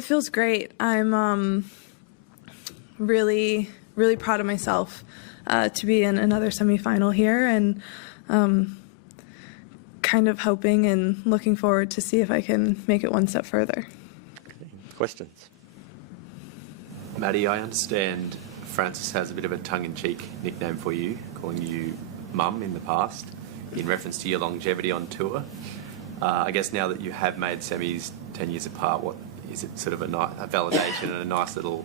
It feels great. I'm really proud of myself to be in another semifinal here, and kind of hoping and looking forward to see if I can make it one step further. Okay. Questions? Maddie, I understand Frances has a bit of a tongue-in-cheek nickname for you, calling you Mum in the past, in reference to your longevity on tour. I guess now that you have made semis 10 years apart, what is it, sort of a validation and a nice little,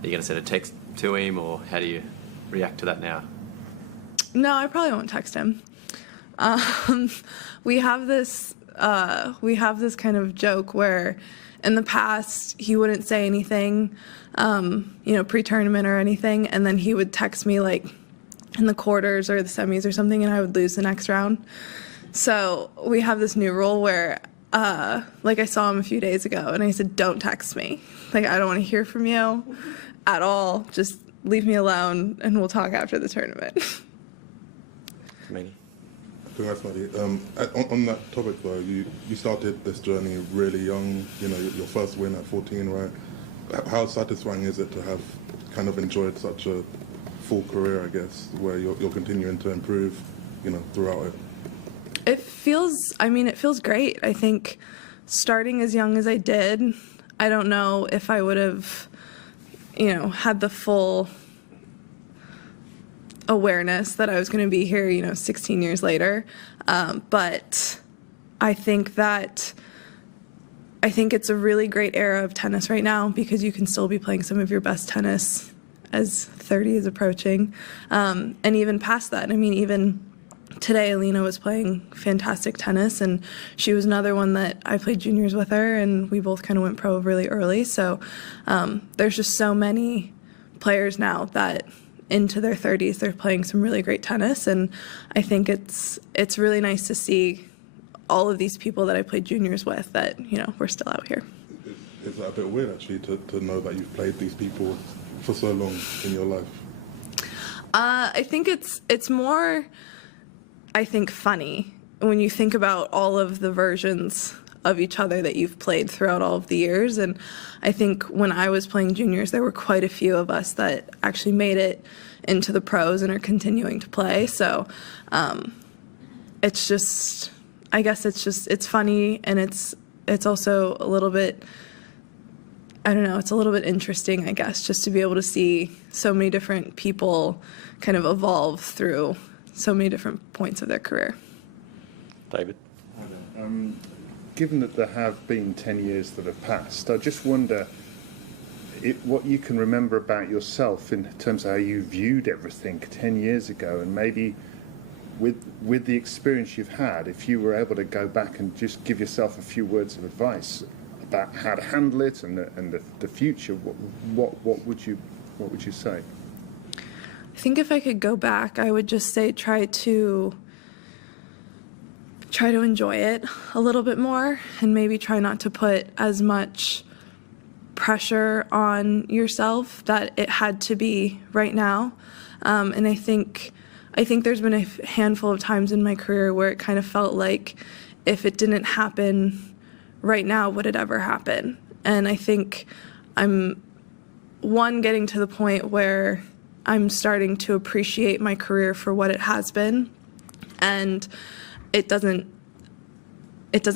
are you going to send a text to him, or how do you react to that now? No, I probably won't text him. We have this kind of joke where in the past he wouldn't say anything, pre-tournament or anything, and then he would text me like in the quarters or the semis or something, and I would lose the next round. So we have this new rule where, like, I saw him a few days ago, and I said, don't text me. Like, I don't want to hear from you at all. Just leave me alone, and we'll talk after the tournament. Manny? Congrats, Maddie. On that topic, though, you started this journey really young, your first win at 14, right? How satisfying is it to have kind of enjoyed such a full career, I guess, where you're continuing to improve, throughout it? It feels great. I think starting as young as I did, I don't know if I would have, had the full awareness that I was going to be here, 16 years later. But I think it's a really great era of tennis right now, because you can still be playing some of your best tennis as 30 is approaching. And even past that, even today, Elina was playing fantastic tennis, and she was another one that I played juniors with her, and we both kind of went pro really early. So there's just so many players now that into their 30s, they're playing some really great tennis, and I think it's really nice to see all of these people that I played juniors with that, we're still out here. Is that a bit weird, actually, to know that you've played these people for so long in your life? I think it's more, funny when you think about all of the versions of each other that you've played throughout all of the years. And I think when I was playing juniors, there were quite a few of us that actually made it into the pros and are continuing to play. So it's just, I guess it's funny, and it's also a little bit, I don't know, it's a little bit interesting, I guess, just to be able to see so many different people kind of evolve through so many different points of their career. David? Given that there have been 10 years that have passed, I just wonder what you can remember about yourself in terms of how you viewed everything 10 years ago, and maybe with the experience you've had, if you were able to go back and just give yourself a few words of advice about how to handle it and the future, what would you say? I think if I could go back, I would just say try to enjoy it a little bit more, and maybe try not to put as much pressure on yourself that it had to be right now. And I think there's been a handful of times in my career where it kind of felt like if it didn't happen right now, would it ever happen? And I think I'm getting to the point where I'm starting to appreciate my career for what it has been, and it doesn't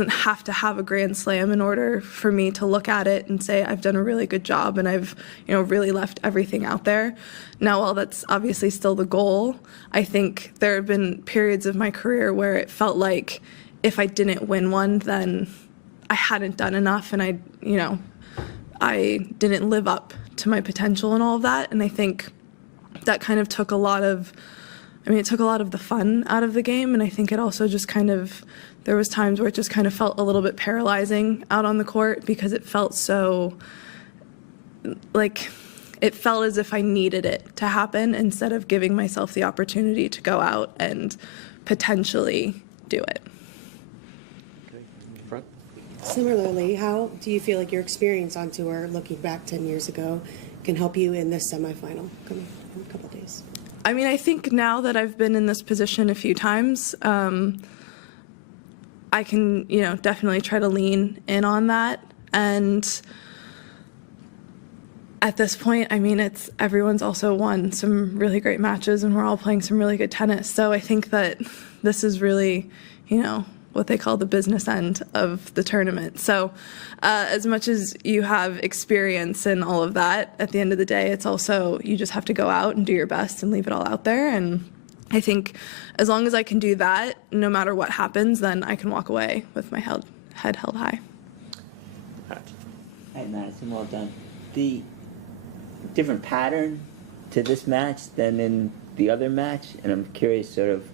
have to have a grand slam in order for me to look at it and say I've done a really good job and I've really left everything out there. Now, while that's obviously still the goal, I think there have been periods of my career where it felt like if I didn't win one, then I hadn't done enough, and I didn't live up to my potential and all of that. And I think that kind of took a lot of the fun out of the game, and I think it also just there was times where it just kind of felt a little bit paralyzing out on the court, because it felt so, it felt as if I needed it to happen instead of giving myself the opportunity to go out and potentially do it. Okay, in front. Similarly, how do you feel like your experience on tour, looking back 10 years ago, can help you in this semifinal coming in a couple of days? I think now that I've been in this position a few times, I can, definitely try to lean in on that. And At this point, I mean, everyone's also won some really great matches, and we're all playing some really good tennis. So I think that this is really, what they call the business end of the tournament. So as much as you have experience and all of that, at the end of the day, it's also, you just have to go out and do your best and leave it all out there. And I think as long as I can do that, no matter what happens, then I can walk away with my head held high. Hi, Madison, well done. The different pattern to this match than in the other match, and I'm curious sort of,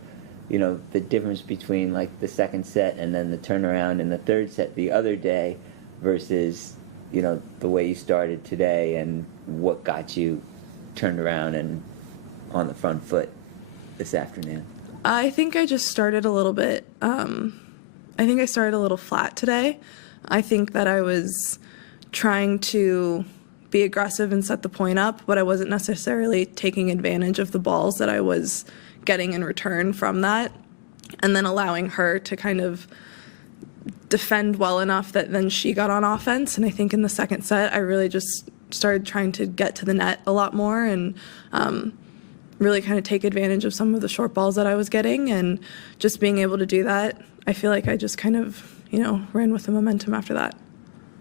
the difference between like the second set and then the turnaround in the third set the other day versus, the way you started today and what got you turned around and on the front foot this afternoon. I think I just started a little bit, I think I started a little flat today. I think that I was trying to be aggressive and set the point up, but I wasn't necessarily taking advantage of the balls that I was getting in return from that, and then allowing her to kind of defend well enough that then she got on offense. And I think in the second set, I really just started trying to get to the net a lot more and really kind of take advantage of some of the short balls that I was getting, and just being able to do that, I feel like I just kind of, ran with the momentum after that.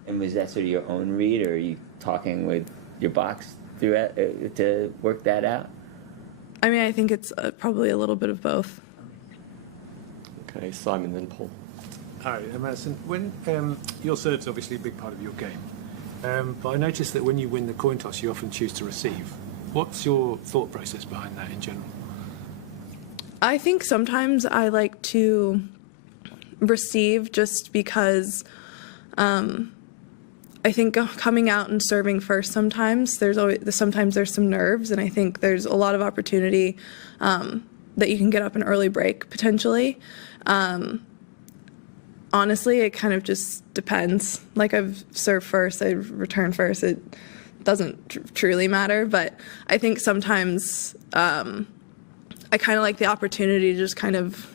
And was that sort of your own read, or are you talking with your box throughout to work that out? I mean, I think it's probably a little bit of both. Okay, Simon, then Paul. Hi, Madison. When your serve's obviously a big part of your game, but I noticed that when you win the coin toss, you often choose to receive. What's your thought process behind that in general? I think sometimes I like to receive just because I think coming out and serving first sometimes there's some nerves, and I think there's a lot of opportunity that you can get up an early break potentially. Honestly, it kind of just depends. Like, I've served first, I return first. It doesn't truly matter, but I think sometimes I kind of like the opportunity to just kind of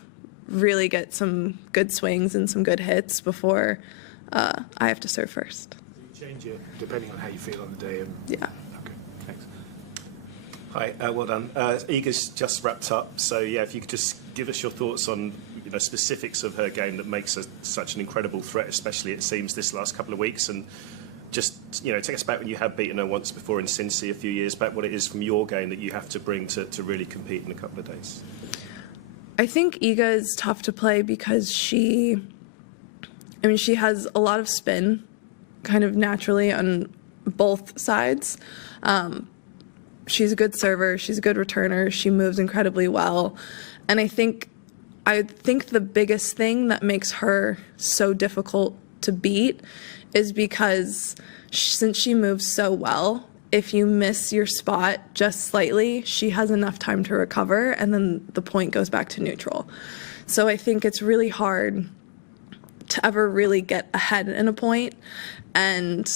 really get some good swings and some good hits before I have to serve first. You change it depending on how you feel on the day. Yeah. Okay, thanks. Hi, well done. Iga's just wrapped up, so yeah, if you could just give us your thoughts on specifics of her game that makes her such an incredible threat, especially it seems this last couple of weeks, and just take us back when you had beaten her once before in Cincy a few years back, what it is from your game that you have to bring to really compete in a couple of days. I think Iga is tough to play because she has a lot of spin kind of naturally on both sides. She's a good server, she's a good returner, she moves incredibly well. And I think the biggest thing that makes her so difficult to beat is because since she moves so well, if you miss your spot just slightly, she has enough time to recover, and then the point goes back to neutral. So I think it's really hard to ever really get ahead in a point, and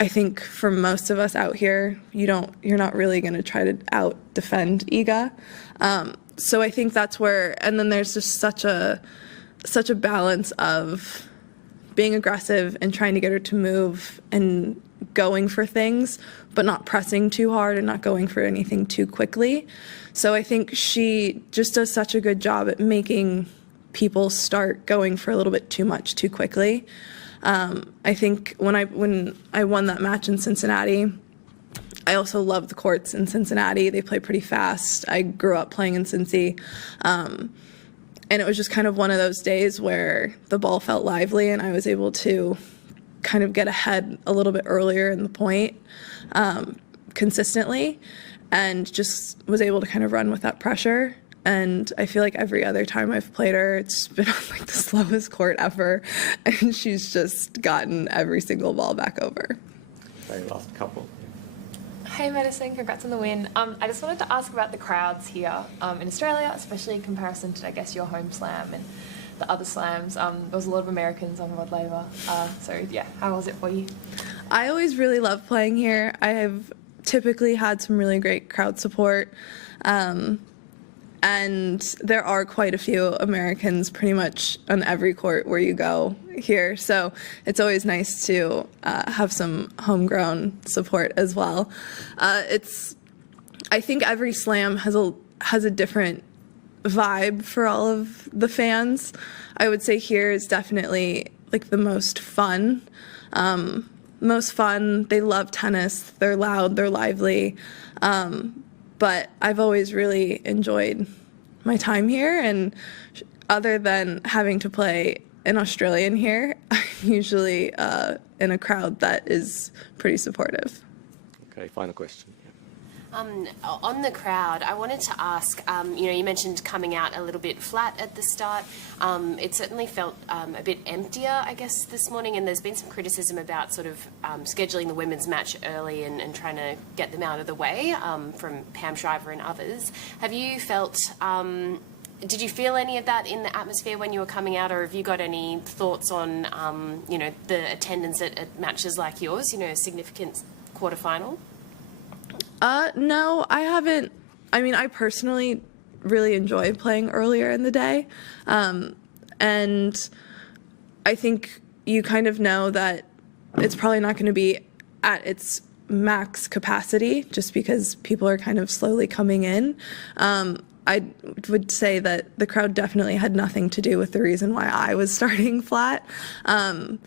I think for most of us out here, you're not really going to try to out defend Iga. So I think that's where, and then there's just such a balance of being aggressive and trying to get her to move and going for things, but not pressing too hard and not going for anything too quickly. So I think she just does such a good job at making people start going for a little bit too much too quickly. I think when I won that match in Cincinnati, I also love the courts in Cincinnati. They play pretty fast. I grew up playing in Cincy. And it was just kind of one of those days where the ball felt lively and I was able to kind of get ahead a little bit earlier in the point consistently, and just was able to kind of run with that pressure. And I feel like every other time I've played her, it's been on like the slowest court ever, and she's just gotten every single ball back over. Okay, last couple. Hey Madison, congrats on the win. I just wanted to ask about the crowds here in Australia, especially in comparison to, I guess, your home slam and the other slams. There was a lot of Americans on Rod Laver. So yeah, how was it for you? I always really love playing here. I have typically had some really great crowd support. And there are quite a few Americans pretty much on every court where you go here. So it's always nice to have some homegrown support as well. I think every slam has a different vibe for all of the fans. I would say here is definitely like the most fun. They love tennis, they're loud, they're lively. But I've always really enjoyed my time here, and other than having to play an Australian here, I'm usually in a crowd that is pretty supportive. Okay, final question. On the crowd, I wanted to ask, you mentioned coming out a little bit flat at the start. It certainly felt a bit emptier, I guess, this morning, and there's been some criticism about sort of scheduling the women's match early and trying to get them out of the way from Pam Shriver and others. Have you felt, did you feel any of that in the atmosphere when you were coming out, or have you got any thoughts on, the attendance at matches like yours, a significant quarterfinal? No, I haven't. I mean, I personally really enjoy playing earlier in the day. And I think you kind of know that it's probably not going to be at its max capacity just because people are kind of slowly coming in. I would say that the crowd definitely had nothing to do with the reason why I was starting flat. And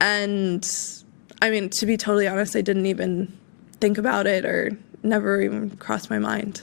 I mean, to be totally honest, I didn't even think about it or never even crossed my mind.